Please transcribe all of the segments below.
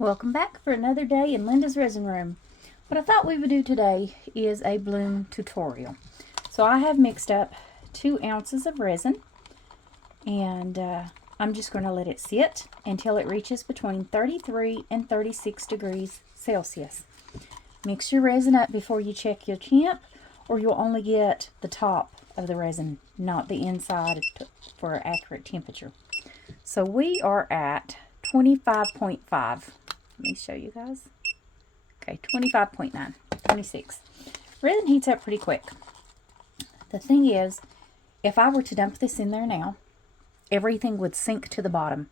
Welcome back for another day in Linda's Resin Room. What I thought we would do today is a bloom tutorial. So I have mixed up 2 ounces of resin, and I'm just going to let it sit until it reaches between 33 and 36 degrees Celsius. Mix your resin up before you check your temp, or you'll only get the top of the resin, not the inside for accurate temperature. So we are at 25.5. Let me show you guys. Okay, 25.9, 26. Resin heats up pretty quick. The thing is, if I were to dump this in there now, everything would sink to the bottom.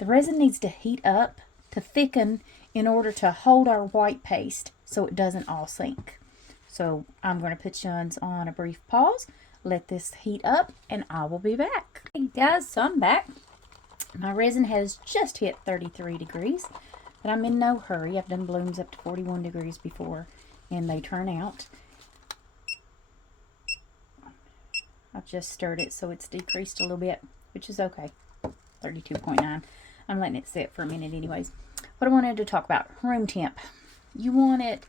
The resin needs to heat up to thicken in order to hold our white paste so it doesn't all sink. So I'm going to put you on a brief pause, let this heat up, and I will be back. Hey guys, so I'm back. My resin has just hit 33 degrees. But I'm in no hurry. I've done blooms up to 41 degrees before, and they turn out. I've just stirred it so it's decreased a little bit, which is okay. 32.9. I'm letting it sit for a minute anyways. What I wanted to talk about, room temp. You want it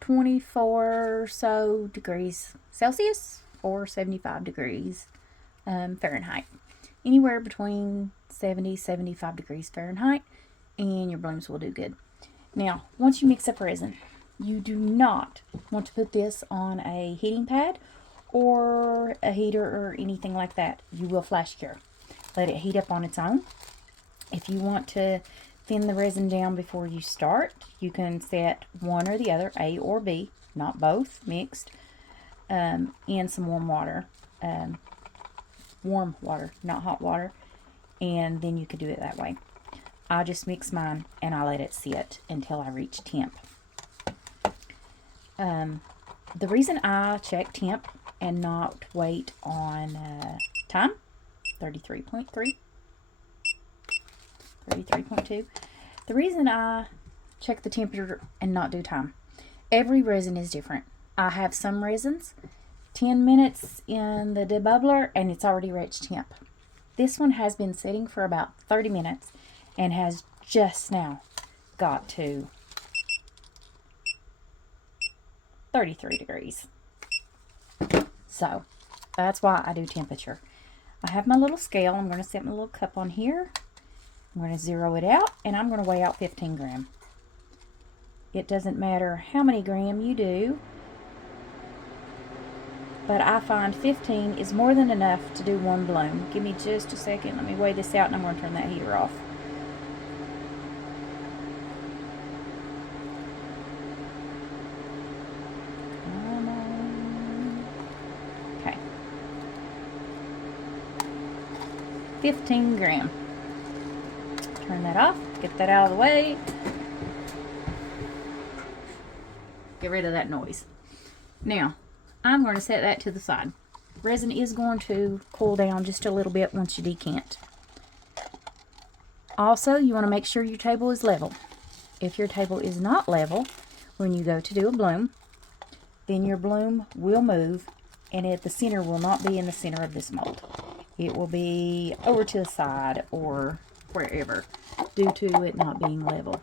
24 or so degrees Celsius or 75 degrees Fahrenheit. Anywhere between 70-75 degrees Fahrenheit. And your blooms will do good. Now, once you mix up resin, you do not want to put this on a heating pad or a heater or anything like that. You will flash cure. Let it heat up on its own. If you want to thin the resin down before you start, you can set one or the other, A or B, not both, mixed, in some warm water. Warm water, not hot water. And then you could do it that way. I just mix mine and I let it sit until I reach temp. The reason I check temp and not wait on time, 33.3, 33.2. The reason I check the temperature and not do time, every resin is different. I have some resins, 10 minutes in the debubbler and it's already reached temp. This one has been sitting for about 30 minutes. And has just now got to 33 degrees. So that's why I do temperature. I have my little scale. I'm going to set my little cup on here. I'm going to zero it out, and I'm going to weigh out 15 grams. It doesn't matter how many grams you do, but I find 15 is more than enough to do one bloom. Give me just a second. Let me weigh this out, and I'm going to turn that heater off. Okay. 15 grams. Turn that off. Get that out of the way. Get rid of that noise. Now, I'm going to set that to the side. Resin is going to cool down just a little bit once you decant. Also, you want to make sure your table is level. If your table is not level, when you go to do a bloom, then your bloom will move, and the center will not be in the center of this mold. It will be over to the side or wherever, due to it not being level.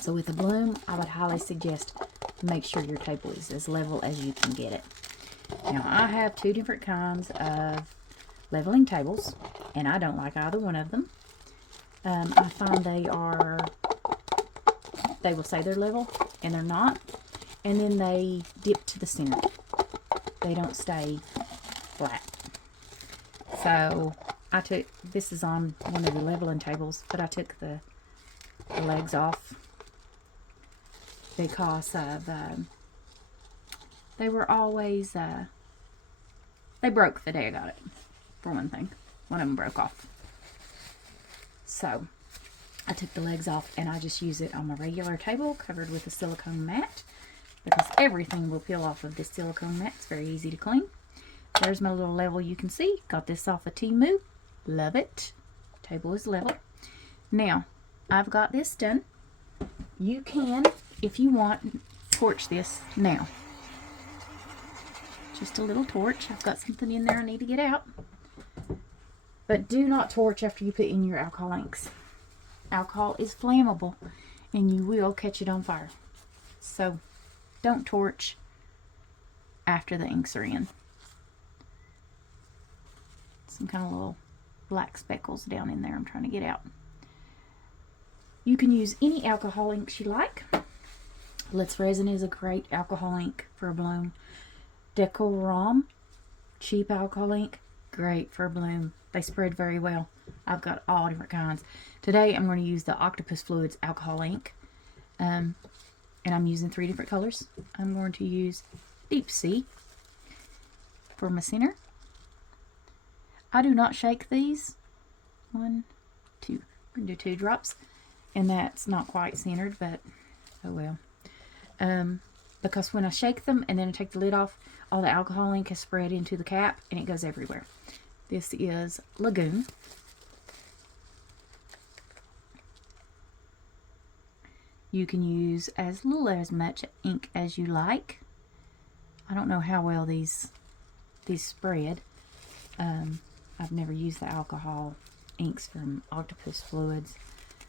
So with a bloom, I would highly suggest make sure your table is as level as you can get it. Now, I have 2 different kinds of leveling tables, and I don't like either one of them. I find they will say they're level, and they're not, and then they dip to the center. They don't stay flat. So, this is on one of the leveling tables, but I took the legs off because of, they were always, they broke the day I got it, for one thing. One of them broke off. So, I took the legs off and I just use it on my regular table covered with a silicone mat, because everything will peel off of this silicone mat. It's very easy to clean. There's my little level you can see. Got this off of Temu. Love it. Table is level. Now, I've got this done. You can, if you want, torch this now. Just a little torch. I've got something in there I need to get out. But do not torch after you put in your alcohol inks. Alcohol is flammable, and you will catch it on fire. So don't torch after the inks are in. Some kind of little black speckles down in there I'm trying to get out. You can use any alcohol inks you like. Let's Resin is a great alcohol ink for a bloom. Decorum, cheap alcohol ink, great for a bloom. They spread very well. I've got all different kinds. Today I'm going to use the Octopus Fluids alcohol ink. And I'm using 3 different colors. I'm going to use Deep Sea for my center. I do not shake these. 1, 2. I'm going to do 2 drops. And that's not quite centered, but oh well. Because when I shake them and then I take the lid off, all the alcohol ink has spread into the cap and it goes everywhere. This is Lagoon. You can use as little or as much ink as you like. I don't know how well these spread. I've never used the alcohol inks from Octopus Fluids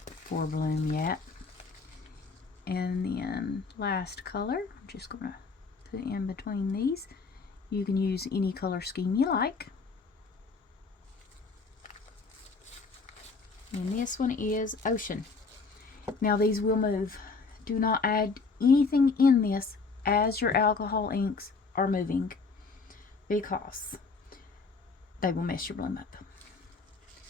for bloom yet. And then last color, I'm just going to put in between these. You can use any color scheme you like. And this one is Ocean. Now these will move. Do not add anything in this as your alcohol inks are moving, because they will mess your bloom up.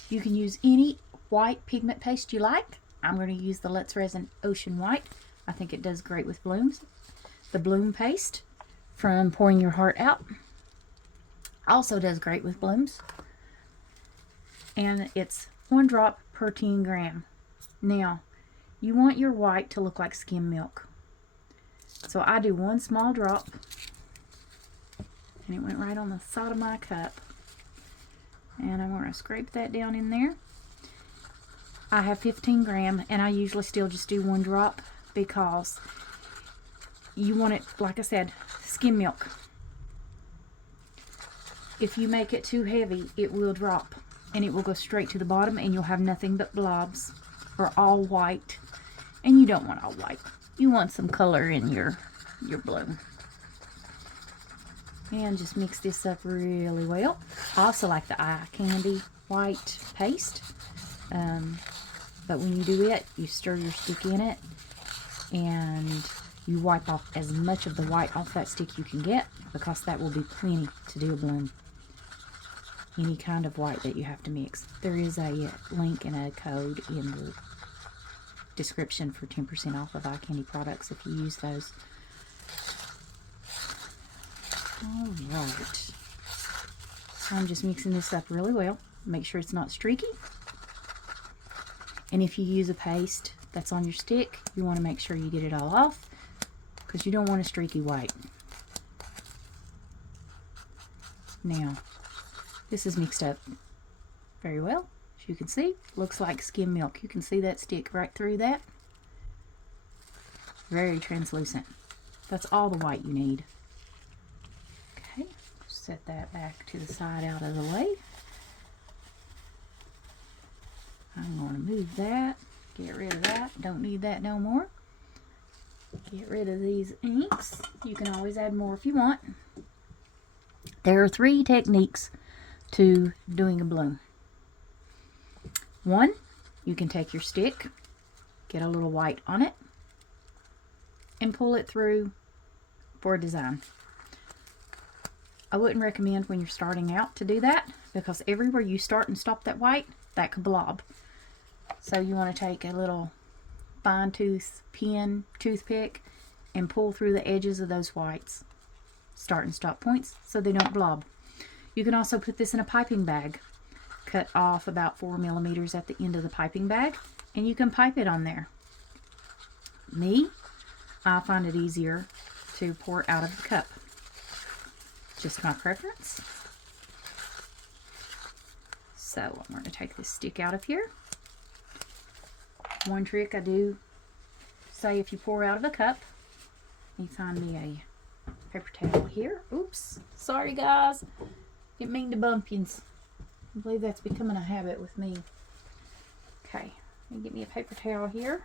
You can use any white pigment paste you like. I'm going to use the Let's Resin Ocean White. I think it does great with blooms. The bloom paste from Pouring Your Heart Out also does great with blooms. And it's 1 drop per 10 gram. Now, you want your white to look like skim milk. So I do 1 small drop. And it went right on the side of my cup. And I'm going to scrape that down in there. I have 15 gram, and I usually still just do 1 drop because you want it, like I said, skim milk. If you make it too heavy, it will drop and it will go straight to the bottom and you'll have nothing but blobs or all white. And you don't want all white. You want some color in your bloom. And just mix this up really well. I also like the eye candy white paste. But when you do it, you stir your stick in it and you wipe off as much of the white off that stick you can get, because that will be plenty to do a bloom. Any kind of white that you have to mix. There is a link and a code in the description for 10% off of eye candy products if you use those. Alright. I'm just mixing this up really well. Make sure it's not streaky. And if you use a paste that's on your stick, you want to make sure you get it all off, because you don't want a streaky white. Now, this is mixed up very well. As you can see, looks like skim milk. You can see that stick right through that. Very translucent. That's all the white you need. Okay, set that back to the side out of the way. I'm going to move that, get rid of that, don't need that no more. Get rid of these inks. You can always add more if you want. There are 3 techniques to doing a bloom. 1, you can take your stick, get a little white on it, and pull it through for a design. I wouldn't recommend when you're starting out to do that, because everywhere you start and stop that white, that could blob. So you want to take a little fine tooth pin, toothpick, and pull through the edges of those whites, start and stop points, so they don't blob. You can also put this in a piping bag. Cut off about 4 millimeters at the end of the piping bag, and you can pipe it on there. I find it easier to pour out of the cup. Just my preference. So I'm going to take this stick out of here. One trick I do say, if you pour out of a cup, you find me a paper towel here. Oops, sorry guys. Didn't mean to bump you. I believe that's becoming a habit with me. Okay, let me get me a paper towel here.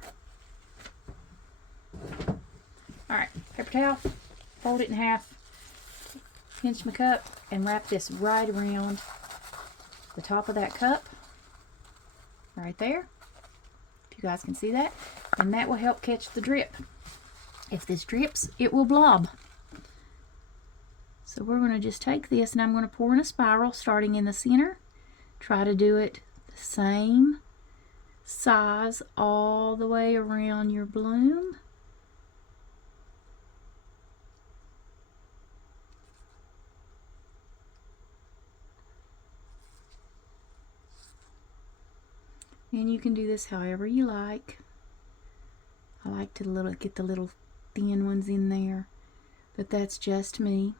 Alright, paper towel, fold it in half, pinch my cup, and wrap this right around the top of that cup. Right there. If you guys can see that. And that will help catch the drip. If this drips, it will blob. So we're going to just take this and I'm going to pour in a spiral starting in the center. Try to do it the same size all the way around your bloom. And you can do this however you like. I like to get the little thin ones in there, but that's just me.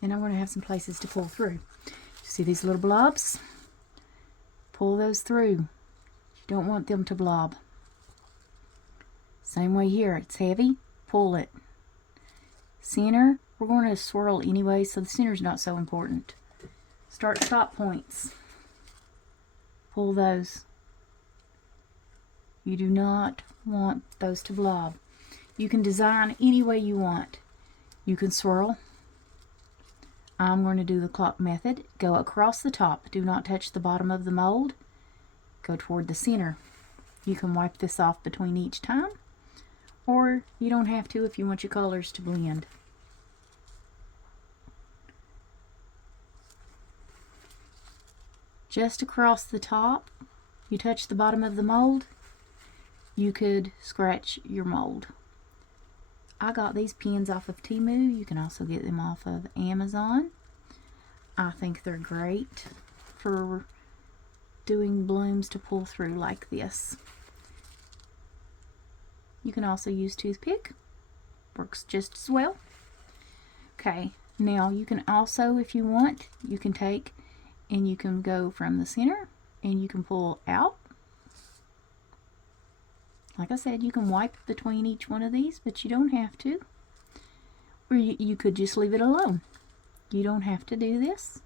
And I'm going to have some places to pull through. See these little blobs? Pull those through. You don't want them to blob. Same way here. It's heavy. Pull it. Center. We're going to swirl anyway, so the center's not so important. Start stop points. Pull those. You do not want those to blob. You can design any way you want. You can swirl. I'm going to do the clock method. Go across the top. Do not touch the bottom of the mold. Go toward the center. You can wipe this off between each time, or you don't have to if you want your colors to blend. Just across the top, you touch the bottom of the mold, you could scratch your mold. I got these pins off of Temu. You can also get them off of Amazon. I think they're great for doing blooms to pull through like this. You can also use toothpick. Works just as well. Okay, now you can also, if you want, you can take and you can go from the center and you can pull out. Like I said, you can wipe between each one of these, but you don't have to. Or you could just leave it alone. You don't have to do this.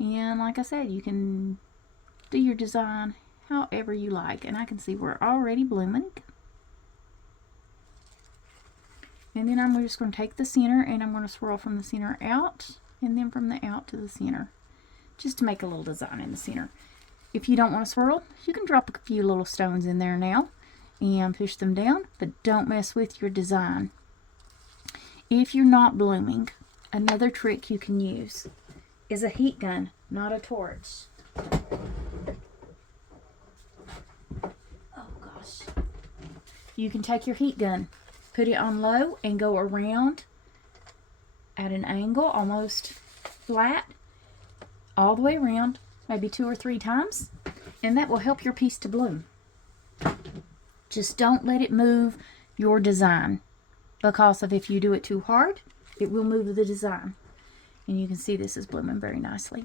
And like I said, you can do your design however you like. And I can see we're already blooming. And then I'm just going to take the center and I'm going to swirl from the center out and then from the out to the center, just to make a little design in the center. If you don't want to swirl, you can drop a few little stones in there now and push them down, but don't mess with your design. If you're not blooming, another trick you can use is a heat gun, not a torch. Oh gosh. You can take your heat gun, put it on low, and go around at an angle, almost flat, all the way around, maybe 2 or 3 times, and that will help your piece to bloom. Just don't let it move your design, because if you do it too hard, it will move the design. And you can see this is blooming very nicely.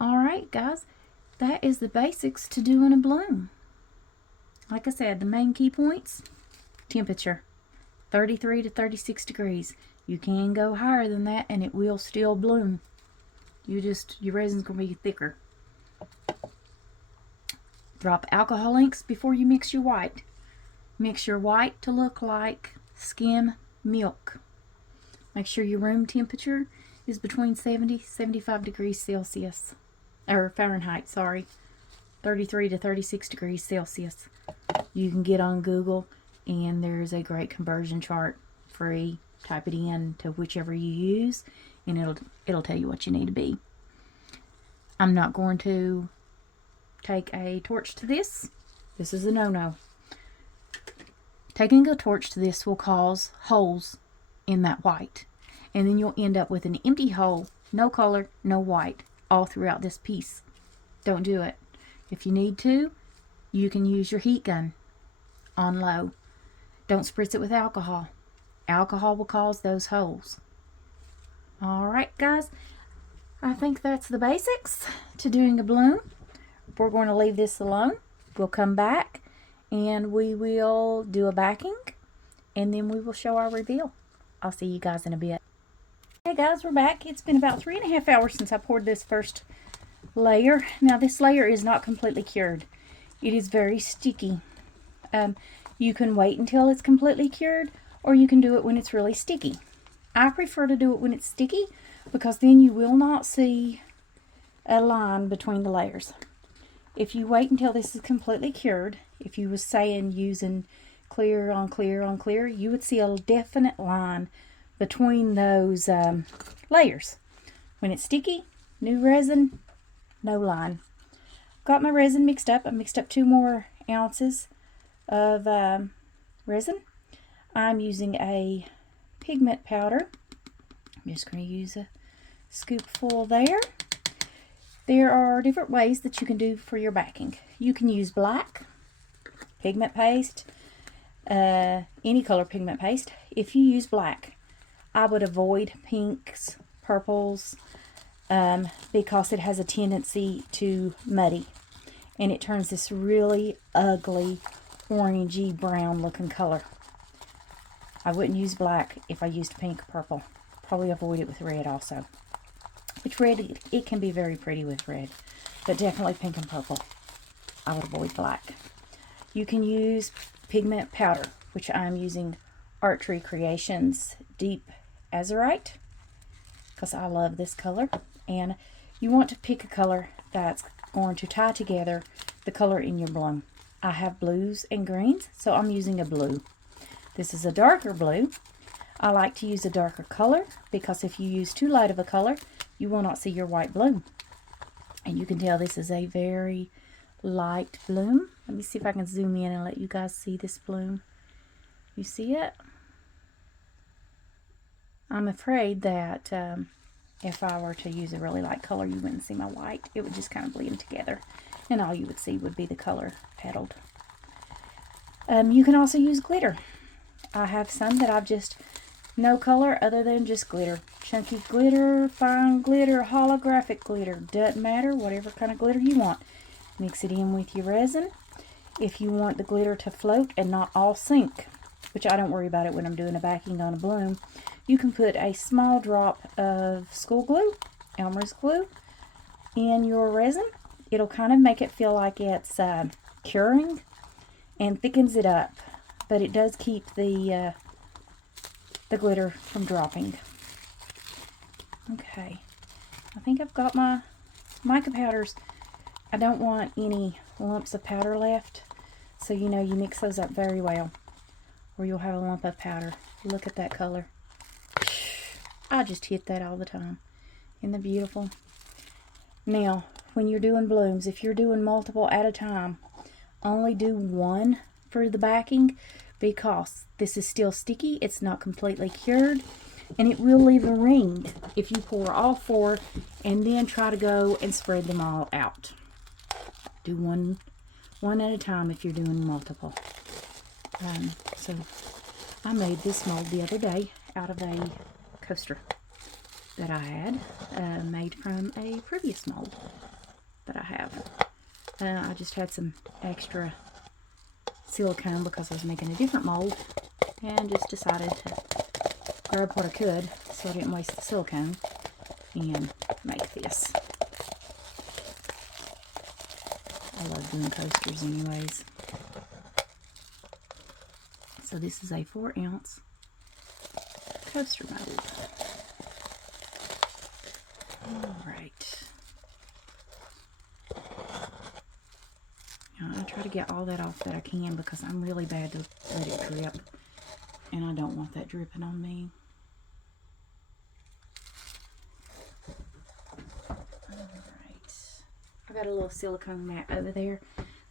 Alright guys, that is the basics to doing a bloom. Like I said, the main key points: temperature, 33 to 36 degrees. You can go higher than that and it will still bloom. Your resin's going to be thicker. Drop alcohol inks before you mix your white. Mix your white to look like skim milk. Make sure your room temperature is between 70-75 degrees Celsius. Or Fahrenheit, sorry. 33 to 36 degrees Celsius. You can get on Google and there's a great conversion chart, free. Type it in to whichever you use and it'll tell you what you need to be. I'm not going to take a torch to this. This is a no-no. Taking a torch to this will cause holes in that white, and then you'll end up with an empty hole, no color, no white, all throughout this piece. Don't do it. If you need to, you can use your heat gun on low. Don't spritz it with alcohol. Alcohol will cause those holes. Alright guys, I think that's the basics to doing a bloom. We're going to leave this alone. We'll come back and we will do a backing and then we will show our reveal. I'll see you guys in a bit. Hey guys, we're back. It's been about 3.5 hours since I poured this first layer. Now this layer is not completely cured. It is very sticky. You can wait until it's completely cured, or you can do it when it's really sticky. I prefer to do it when it's sticky because then you will not see a line between the layers. If you wait until this is completely cured, if you was saying using clear on clear on clear, you would see a definite line between those layers. When it's sticky, new resin, no line. Got my resin mixed up. I mixed up 2 more ounces of resin. I'm using a pigment powder. I'm just going to use a scoopful there. There are different ways that you can do for your backing. You can use black pigment paste, any color pigment paste. If you use black, I would avoid pinks, purples, because it has a tendency to muddy, and it turns this really ugly orangey brown looking color. I wouldn't use black if I used pink or purple. Probably avoid it with red also. Which red, it can be very pretty with red, but definitely pink and purple. I would avoid black. You can use pigment powder, which I'm using Archery Creations Deep Azurite, because I love this color. And you want to pick a color that's going to tie together the color in your bloom. I have blues and greens, so I'm using a blue. This is a darker blue. I like to use a darker color because if you use too light of a color, you will not see your white bloom. And you can tell this is a very light bloom. Let me see if I can zoom in and let you guys see this bloom. You see it? I'm afraid that if I were to use a really light color, you wouldn't see my white. It would just kind of blend together. And all you would see would be the color petaled. You can also use glitter. I have some that I've just no color other than just glitter. Chunky glitter, fine glitter, holographic glitter. Doesn't matter, whatever kind of glitter you want. Mix it in with your resin. If you want the glitter to float and not all sink, which I don't worry about it when I'm doing a backing on a bloom, you can put a small drop of school glue, Elmer's glue, in your resin. It'll kind of make it feel like it's curing and thickens it up, but it does keep the glitter from dropping. Okay, I think I've got my mica powders. I don't want any lumps of powder left, so you know you mix those up very well, or you'll have a lump of powder. Look at that color. I just hit that all the time. Isn't that beautiful? Now, when you're doing blooms, if you're doing multiple at a time, only do one for the backing, because this is still sticky. It's not completely cured, and it will leave a ring if you pour all 4 and then try to go and spread them all out. Do one at a time if you're doing multiple. So I made this mold the other day out of a coaster that I had made from a previous mold that I have. I just had some extra silicone because I was making a different mold, and just decided to grab what I could so I didn't waste the silicone and make this. I love doing coasters anyways. So this is a 4-ounce coaster mold. Alright. I try to get all that off that I can because I'm really bad to let it drip, and I don't want that dripping on me. Alright. I got a little silicone mat over there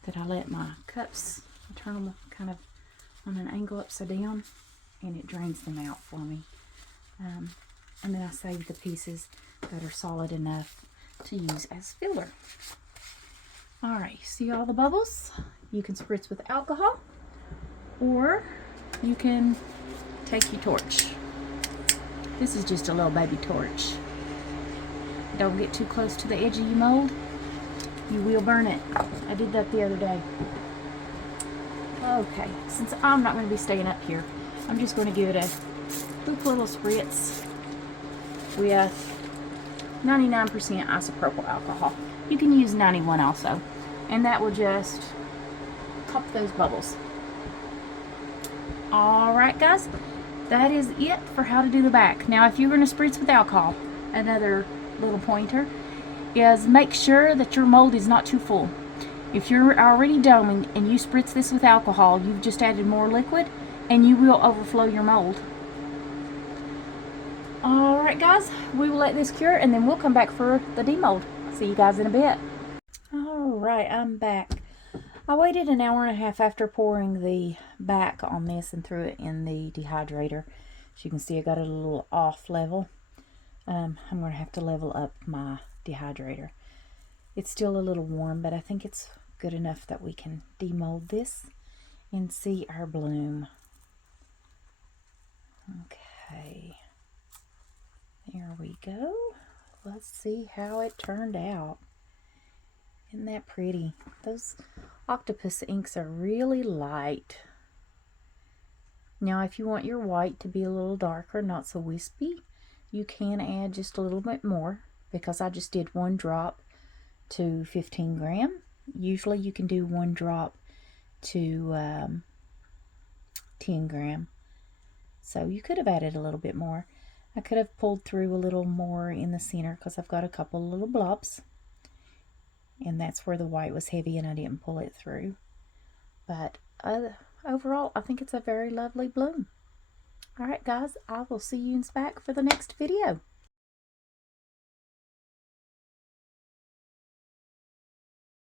that I let my cups, I turn them kind of on an angle upside down, and it drains them out for me. And then I save the pieces that are solid enough to use as filler. Alright, see all the bubbles? You can spritz with alcohol, or you can take your torch. This is just a little baby torch. Don't get too close to the edge of your mold. You will burn it. I did that the other day. Okay, since I'm not going to be staying up here, I'm just going to give it a quick little spritz with 99% isopropyl alcohol. You can use 91 also, and that will just pop those bubbles. Alright guys, that is it for how to do the back. Now if you're going to spritz with alcohol, another little pointer is make sure that your mold is not too full. If you're already doming and you spritz this with alcohol, you've just added more liquid and you will overflow your mold. Alright guys, we will let this cure and then we'll come back for the demold. See you guys in a bit. Alright, I'm back. I waited an hour and a half after pouring the back on this and threw it in the dehydrator. As you can see, I got it a little off level. I'm going to have to level up my dehydrator. It's still a little warm, but I think it's good enough that we can demold this and see our bloom. Okay. There we go. Let's see how it turned out. Isn't that pretty? Those Octopus inks are really light. Now if you want your white to be a little darker, not so wispy, you can add just a little bit more, because I just did 1 drop to 15 gram. Usually you can do 1 drop to 10 gram. So you could have added a little bit more. I could have pulled through a little more in the center because I've got a couple little blobs. And that's where the white was heavy and I didn't pull it through. But overall, I think it's a very lovely bloom. Alright guys, I will see you back for the next video.